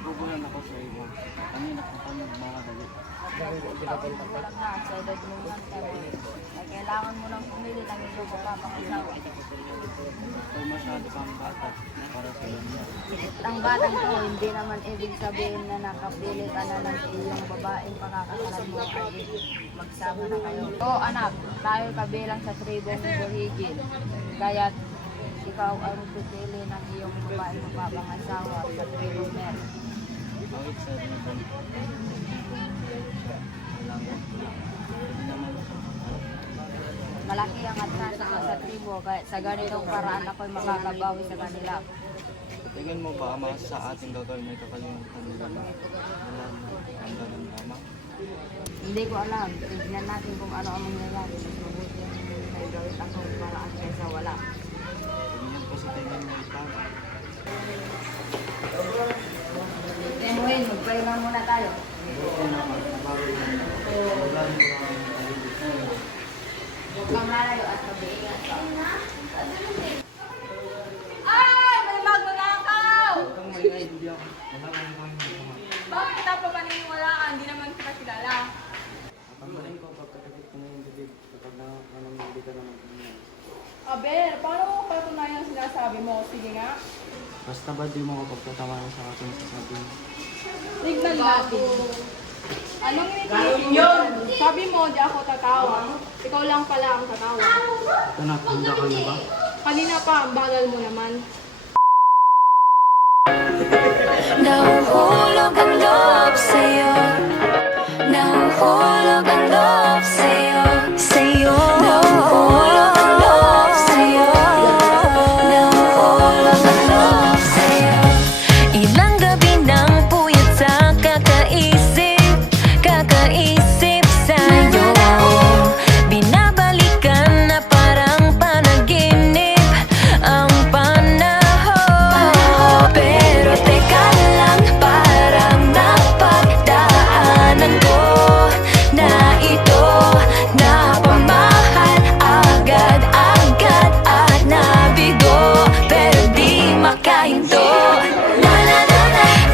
Nagugulan ako sa iyo. Kanina ko kami makadali. Nagugulan na sa edad mo yan. Kailangan mo nang pumili ng iyong mapapangasawa. Ay masyado kang bata para sa iyo. Ang batang to, hindi naman ibig sabihin na nakapili ka na ng iyong babaeng pakakasalan mo ay magsama na kayo. Oo anak, tayo kabilang sa tribong Borhigil. Kaya't ikaw ang pipili ng iyong babaeng mapapangasawa sa tribong Mer. Bakit sa iyo? Hindi naman Malaki ang atraso ko sa tribo, kaya sa ganitong paraan ako'y makakabawi sa kanila. tingin mo ba ama sa ating gagawin may kakalimutan nila na wala na ang dalang lamang? Hindi ko alam, tignan natin kung ano ang mangyayari. Mas mabuti may gawin akong paraan kaysa wala. Tingin ko sa tingin mo tama. Temuin, magpahinga muna tayo. Oo naman, nabawi na. Wala na Huwag kang lalayo at mag-iingat ka. Ay! May magnanakaw! Huwag kang maingay, hindi ako. Wala kang kami masama. Bakit kita pa paniniwalaan? Hindi naman kita kilala. Tatanggalin ko pagkakakit ko na yung bibig kapag hindi ka naman ingay. Aber, paano mo patunayan ang sinasabi mo? Sige nga. Basta ba di mo ako pagtatawanan sa aking sasabihin? Tignan natin. Anong initiative yun? Sabi mo, di ako tatawa. Ikaw lang pala ang tatawa. Ito na, handa ka na ba? Kanina pa, ang bagal mo naman. Nahuhulog ang loob sa'yo. Nahuhulog ang loob sa'yo. Sa'yo. Nahuhulog ang loob sa'yo. Nahuhulog ang loob sa'yo. Ilang gabi nang puyat sa kakaisip sa'yo. Binabalikan na parang panaginip ang panahon. Pero teka lang, parang napagdaanan ko na ito. Napamahal agad-agad at nabigo, pero di makahinto.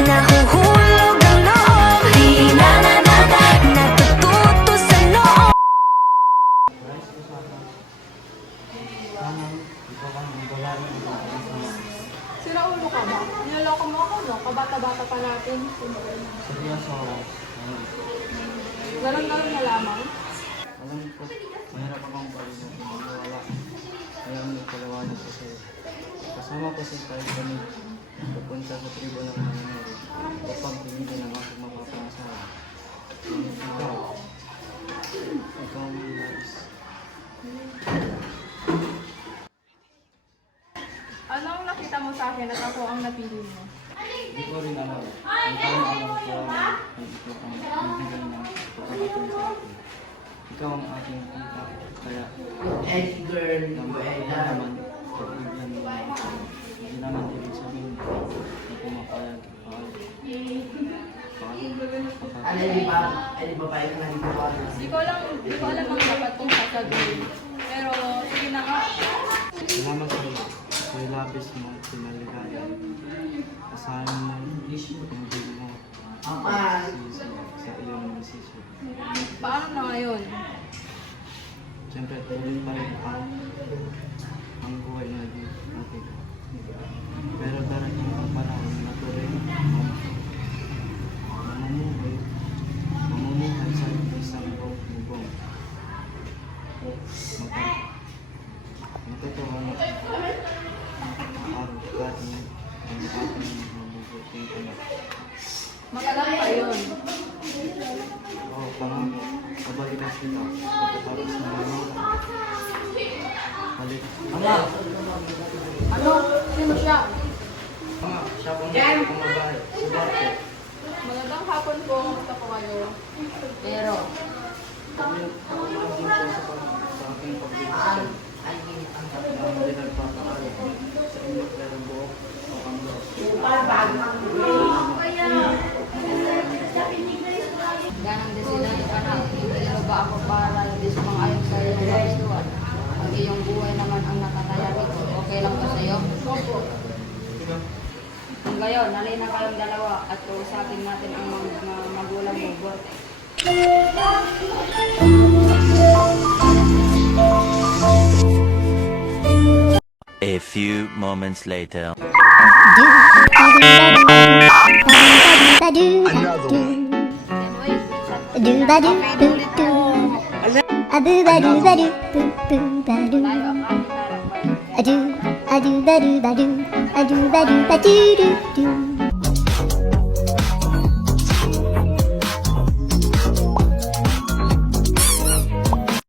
Nahuhulog ang loob, di natututo sa loob. Ikaw ang wala na ang Sira ulo ka ba? Niloloko mo ako, no? Kabata-bata pa natin. seryoso ako. Ganon-ganon na lamang. Alam ko, mahirap akong maniwala. Kaya may palawanan ko sa'yo. Kasama ko si Tay Ganit, pupunta sa tribo ng Mananero upang piliin ang aking mapapangasawa. Ikaw ang nais. Ano ang nakita mo sa akin at ako ang napili mo? Hindi ko rin alam. Ikaw ang alam ko ang ito ang bibigay ng pagkakataon sa akin. Ikaw ang aking tita, kaya naman pag-ibigyan mo lang ako. Hindi naman ibig sabihin na pumapayag ako. Di ko alam ang dapat kong sasabihin. Pero, sige na nga. Salamat sa iyo. Ako'y labis mo at pinaligaya. Asahan mo yung bibig mo sa iyong desisyon. Paano na ngayon? Siyempre, tuloy pa rin ang buhay na natin. Pero darating ang panahon na tuloy mamumuhay sa isang bong. Matutuwa na araw kahit ang ating mabubuting anak. Matagal pa yun. Oo, pangako. Pabalikan kita pagkatapos ng mamula. Balik. Ama! Ano? Sino siya? Ama, siya po na kumabahay. Si Marco. Magandang hapon po. Kamusta po kayo? Pero, Sa aking pagbibigay. Ang hindi nagpapaalam sa inyo pero buo o ang Diyos. ganang desilan ka na, hindi ba ako para hindi sumang-ayon sa iyong kagustuhan? Ang iyong buhay naman ang nakataya rito. Okay lang ba sa iyo? Kung gayon, halina kayong dalawa at kausapin natin ang mga magulang mo, Borte. A few moments later. Tayo ang aming sarap.